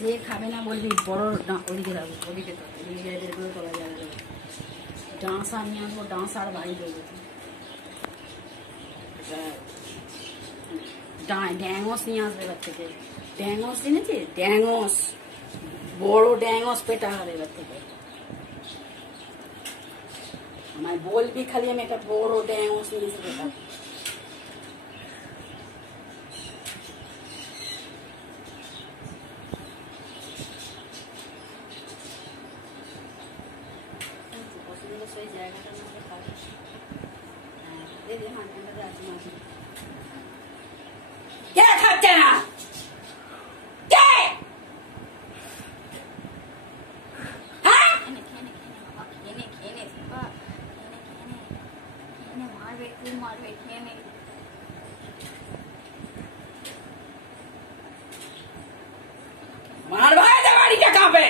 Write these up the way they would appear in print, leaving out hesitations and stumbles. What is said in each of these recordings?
যে খাবে না বলবি বড় ওদিকে যাবো, ওদিকে তো ওদিকে এগুলো তোলা যাবে। ডাঁসা নিয়ে আসবো, ডাঁসার বাড়ি দেবো। ড্যাঙস নিয়ে আসবে এবার থেকে। ড্যাঙস চিনেছি? ড্যাঙস, বড় ড্যাঙস পেটা হবে এবার থেকে। আমায় বলবি খালি, আমি একটা বড় ড্যাঙস নিয়ে এসে পেটা। সেই জায়গাটা না পাবে। হ্যাঁ, দেখি মাঝখানটাতে আছে মাঝে। কে খাচ্ছে না? কে? হ্যাঁ? খেয়ে মারবে, খুব মারবে, খেয়ে নে। মারবে তো বাড়িটা কাঁপে।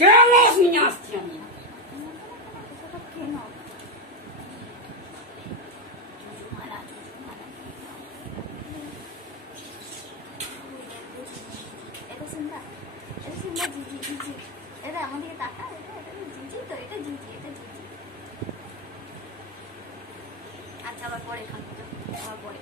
কেন নিয়ে আসছি আমি? আচ্ছা, আবার পরে খাবো, আবার পরে।